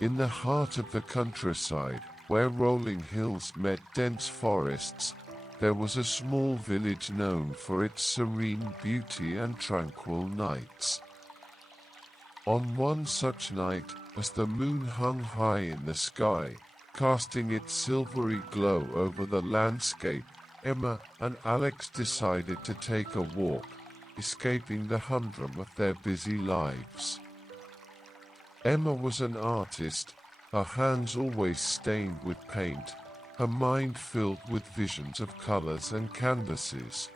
In the heart of the countryside, where rolling hills met dense forests, there was a small village known for its serene beauty and tranquil nights. On one such night, as the moon hung high in the sky, casting its silvery glow over the landscape, Emma and Alex decided to take a walk, escaping the humdrum of their busy lives. Emma was an artist, her hands always stained with paint, her mind filled with visions of colors and canvases.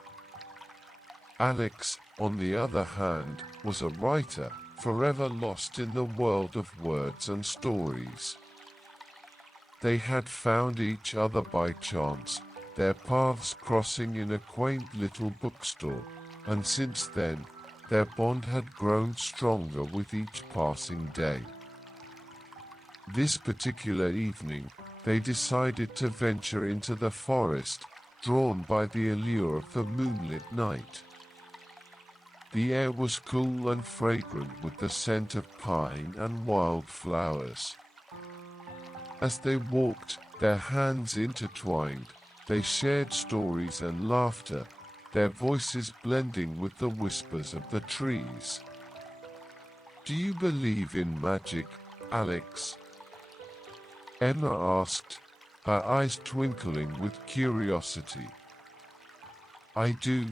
Alex, on the other hand, was a writer, forever lost in the world of words and stories. They had found each other by chance, their paths crossing in a quaint little bookstore, and since then, their bond had grown stronger with each passing day. This particular evening, they decided to venture into the forest, drawn by the allure of the moonlit night. The air was cool and fragrant with the scent of pine and wildflowers. As they walked, their hands intertwined, they shared stories and laughter, their voices blending with the whispers of the trees. "Do you believe in magic, Alex?" Emma asked, her eyes twinkling with curiosity. "I do,"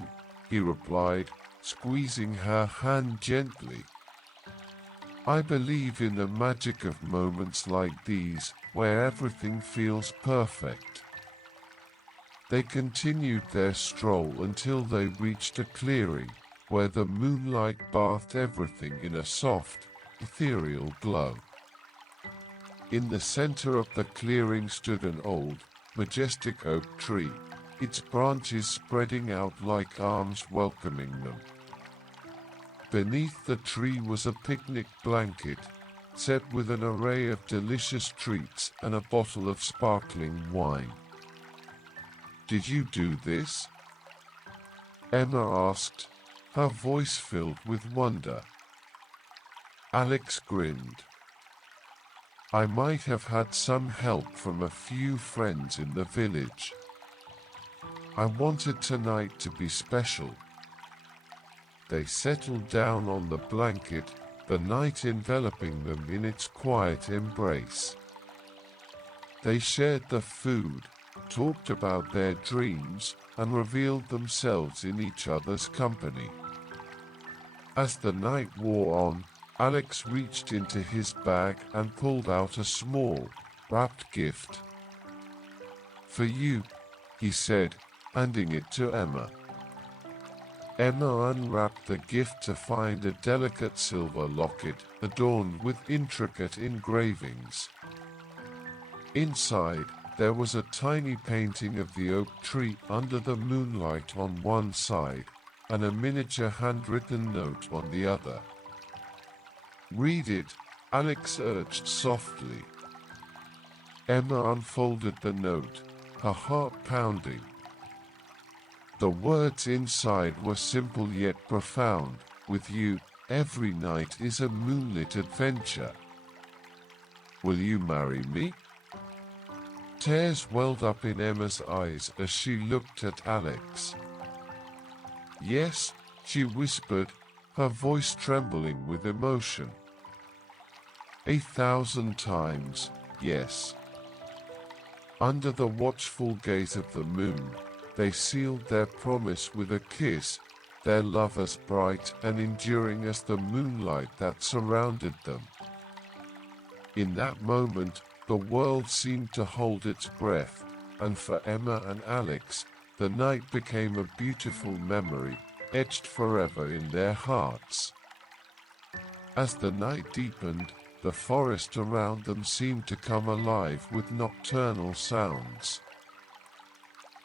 he replied, squeezing her hand gently. "I believe in the magic of moments like these, where everything feels perfect." They continued their stroll until they reached a clearing, where the moonlight bathed everything in a soft, ethereal glow. In the center of the clearing stood an old, majestic oak tree, its branches spreading out like arms welcoming them. Beneath the tree was a picnic blanket, set with an array of delicious treats and a bottle of sparkling wine. "Did you do this?" Emma asked, her voice filled with wonder. Alex grinned. "I might have had some help from a few friends in the village. I wanted tonight to be special." They settled down on the blanket, the night enveloping them in its quiet embrace. They shared the food, talked about their dreams, and revealed themselves in each other's company. As the night wore on, Alex reached into his bag and pulled out a small, wrapped gift. "For you," he said, handing it to Emma. Emma unwrapped the gift to find a delicate silver locket adorned with intricate engravings. Inside, there was a tiny painting of the oak tree under the moonlight on one side, and a miniature handwritten note on the other. "Read it," Alex urged softly. Emma unfolded the note, her heart pounding. The words inside were simple yet profound. "With you, every night is a moonlit adventure. Will you marry me?" Tears welled up in Emma's eyes as she looked at Alex. "Yes," she whispered, her voice trembling with emotion. "1,000 times, yes." Under the watchful gaze of the moon, they sealed their promise with a kiss, their love as bright and enduring as the moonlight that surrounded them. In that moment, the world seemed to hold its breath, and for Emma and Alex, the night became a beautiful memory, etched forever in their hearts. As the night deepened, the forest around them seemed to come alive with nocturnal sounds.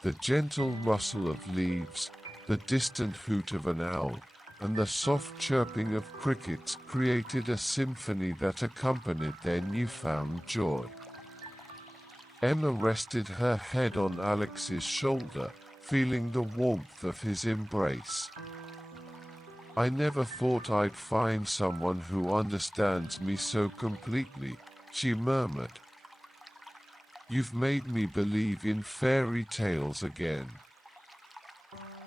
The gentle rustle of leaves, the distant hoot of an owl, and the soft chirping of crickets created a symphony that accompanied their newfound joy. Emma rested her head on Alex's shoulder, feeling the warmth of his embrace. "I never thought I'd find someone who understands me so completely," she murmured. "You've made me believe in fairy tales again."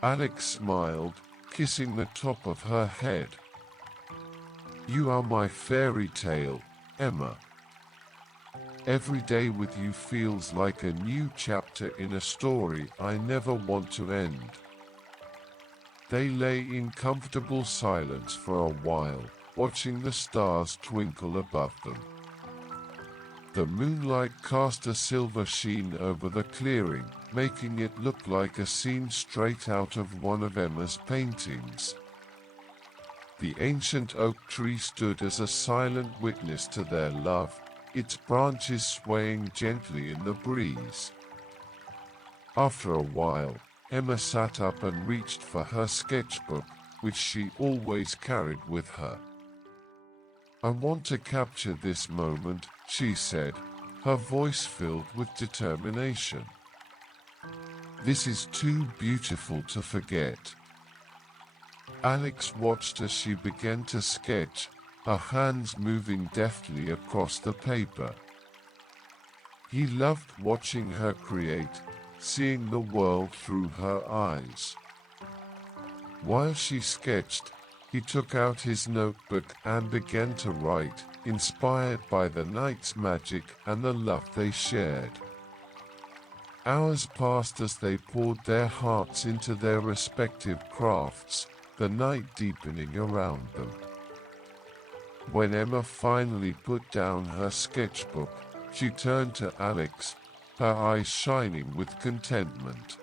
Alex smiled, kissing the top of her head. "You are my fairy tale, Emma. Every day with you feels like a new chapter in a story I never want to end." They lay in comfortable silence for a while, watching the stars twinkle above them. The moonlight cast a silver sheen over the clearing, making it look like a scene straight out of one of Emma's paintings. The ancient oak tree stood as a silent witness to their love, its branches swaying gently in the breeze. After a while, Emma sat up and reached for her sketchbook, which she always carried with her. "I want to capture this moment," she said, her voice filled with determination. "This is too beautiful to forget." Alex watched as she began to sketch, her hands moving deftly across the paper. He loved watching her create, seeing the world through her eyes. While she sketched, he took out his notebook and began to write, inspired by the night's magic and the love they shared. Hours passed as they poured their hearts into their respective crafts, the night deepening around them. When Emma finally put down her sketchbook, she turned to Alex, her eyes shining with contentment.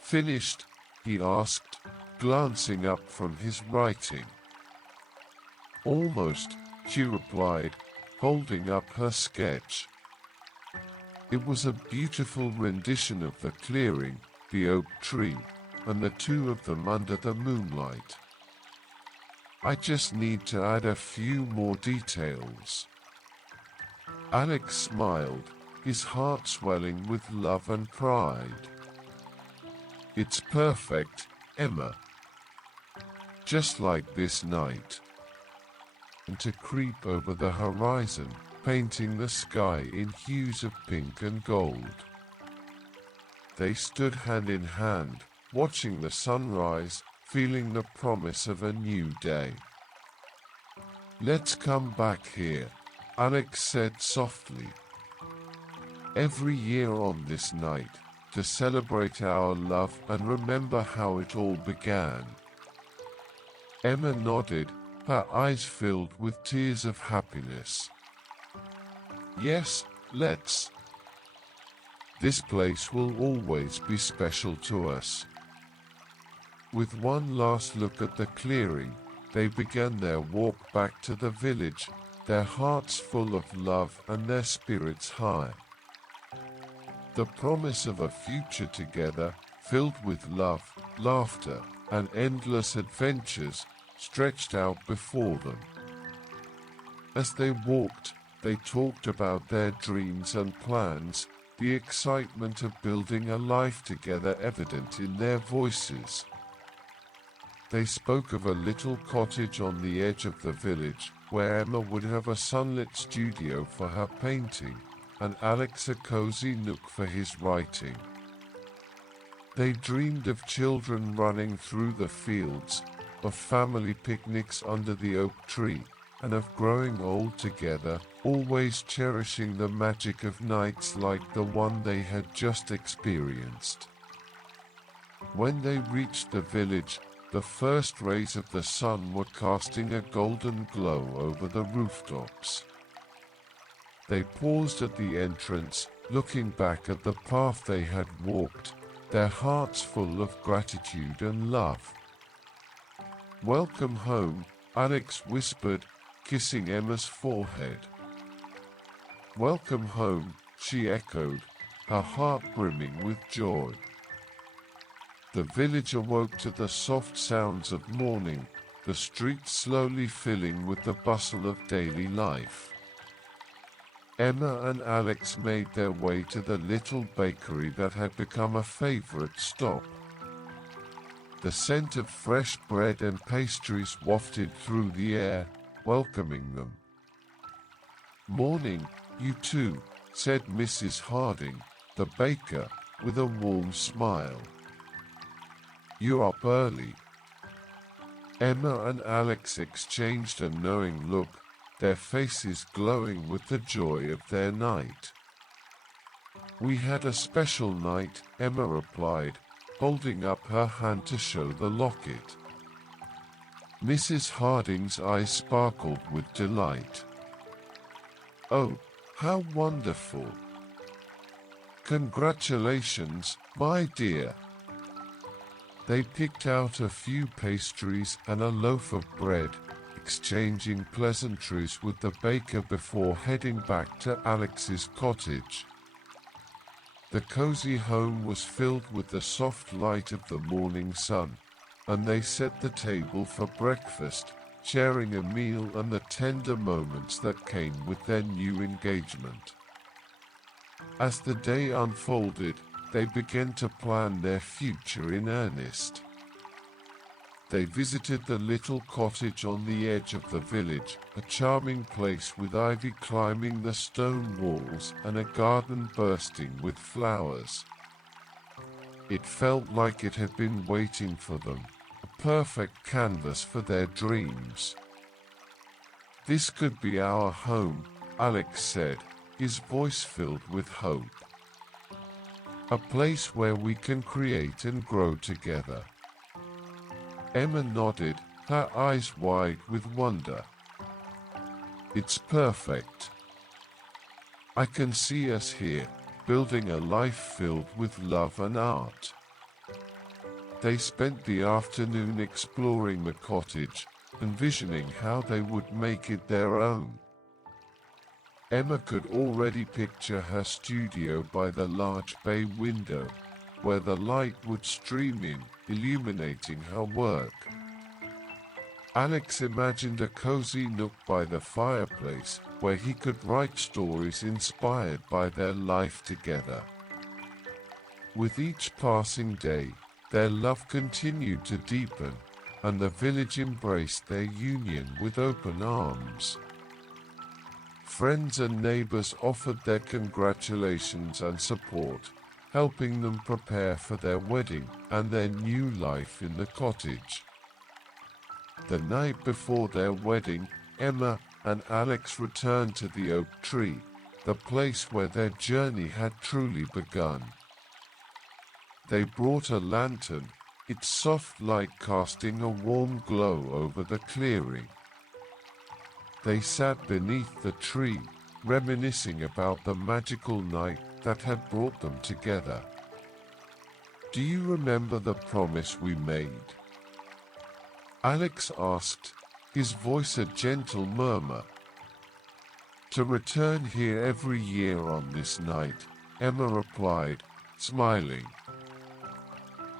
"Finished?" he asked, glancing up from his writing. "Almost," she replied, holding up her sketch. It was a beautiful rendition of the clearing, the oak tree, and the two of them under the moonlight. "I just need to add a few more details." Alex smiled, his heart swelling with love and pride. "It's perfect, Emma. Just like this night." And to creep over the horizon, painting the sky in hues of pink and gold. They stood hand in hand, watching the sunrise, feeling the promise of a new day. "Let's come back here," Alex said softly. "Every year on this night, to celebrate our love and remember how it all began." Emma nodded, her eyes filled with tears of happiness. "Yes, let's. This place will always be special to us." With one last look at the clearing, they began their walk back to the village, their hearts full of love and their spirits high. The promise of a future together, filled with love, laughter, and endless adventures, stretched out before them. As they walked, they talked about their dreams and plans, the excitement of building a life together evident in their voices. They spoke of a little cottage on the edge of the village, where Emma would have a sunlit studio for her painting, and Alex a cozy nook for his writing. They dreamed of children running through the fields, of family picnics under the oak tree, and of growing old together, always cherishing the magic of nights like the one they had just experienced. When they reached the village, the first rays of the sun were casting a golden glow over the rooftops. They paused at the entrance, looking back at the path they had walked, their hearts full of gratitude and love. "Welcome home," Alex whispered, kissing Emma's forehead. "Welcome home," she echoed, her heart brimming with joy. The village awoke to the soft sounds of morning, the streets slowly filling with the bustle of daily life. Emma and Alex made their way to the little bakery that had become a favorite stop. The scent of fresh bread and pastries wafted through the air, welcoming them. "Morning, you two," said Mrs. Harding, the baker, with a warm smile. "You're up early." Emma and Alex exchanged a knowing look, their faces glowing with the joy of their night. "We had a special night," Emma replied, holding up her hand to show the locket. Mrs. Harding's eyes sparkled with delight. "Oh, how wonderful! Congratulations, my dear." They picked out a few pastries and a loaf of bread, exchanging pleasantries with the baker before heading back to Alex's cottage. The cozy home was filled with the soft light of the morning sun, and they set the table for breakfast, sharing a meal and the tender moments that came with their new engagement. As the day unfolded, they began to plan their future in earnest. They visited the little cottage on the edge of the village, a charming place with ivy climbing the stone walls and a garden bursting with flowers. It felt like it had been waiting for them, a perfect canvas for their dreams. "This could be our home," Alex said, his voice filled with hope. "A place where we can create and grow together." Emma nodded, her eyes wide with wonder. "It's perfect. I can see us here, building a life filled with love and art." They spent the afternoon exploring the cottage, envisioning how they would make it their own. Emma could already picture her studio by the large bay window, where the light would stream in, illuminating her work. Alex imagined a cozy nook by the fireplace, where he could write stories inspired by their life together. With each passing day, their love continued to deepen, and the village embraced their union with open arms. Friends and neighbors offered their congratulations and support, helping them prepare for their wedding and their new life in the cottage. The night before their wedding, Emma and Alex returned to the oak tree, the place where their journey had truly begun. They brought a lantern, its soft light casting a warm glow over the clearing. They sat beneath the tree, reminiscing about the magical night that had brought them together. "Do you remember the promise we made?" Alex asked, his voice a gentle murmur. "To return here every year on this night," Emma replied, smiling.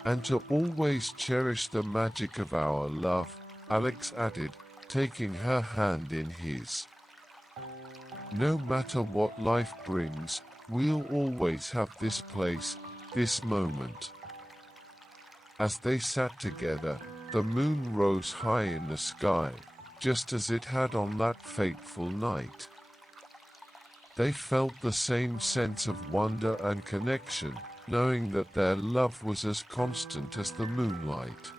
"And to always cherish the magic of our love," Alex added, taking her hand in his. "No matter what life brings, we'll always have this place, this moment." As they sat together, the moon rose high in the sky, just as it had on that fateful night. They felt the same sense of wonder and connection, knowing that their love was as constant as the moonlight.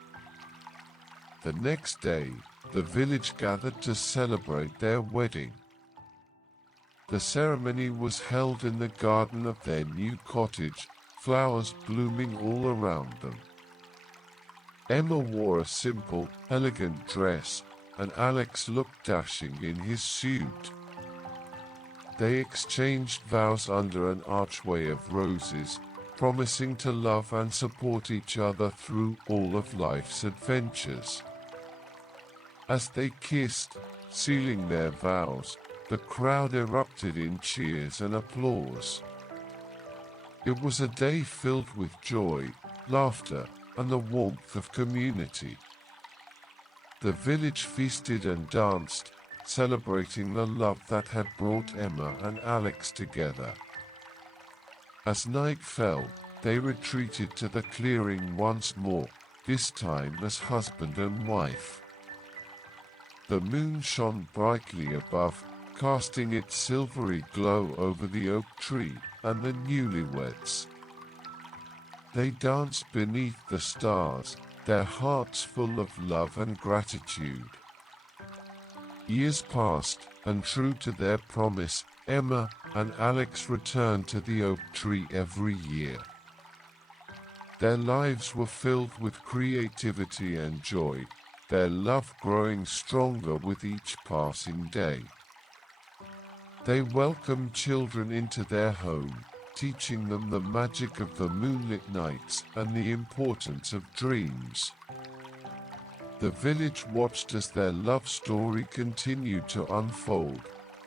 The next day, the village gathered to celebrate their wedding. The ceremony was held in the garden of their new cottage, flowers blooming all around them. Emma wore a simple, elegant dress, and Alex looked dashing in his suit. They exchanged vows under an archway of roses, promising to love and support each other through all of life's adventures. As they kissed, sealing their vows, the crowd erupted in cheers and applause. It was a day filled with joy, laughter, and the warmth of community. The village feasted and danced, celebrating the love that had brought Emma and Alex together. As night fell, they retreated to the clearing once more, this time as husband and wife. The moon shone brightly above, casting its silvery glow over the oak tree and the newlyweds. They danced beneath the stars, their hearts full of love and gratitude. Years passed, and true to their promise, Emma and Alex returned to the oak tree every year. Their lives were filled with creativity and joy, their love growing stronger with each passing day. They welcomed children into their home, teaching them the magic of the moonlit nights and the importance of dreams. The village watched as their love story continued to unfold,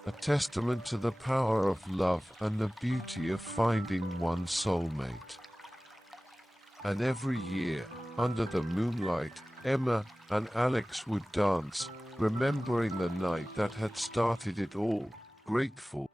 a testament to the power of love and the beauty of finding one's soulmate. And every year, under the moonlight, Emma and Alex would dance, remembering the night that had started it all, grateful.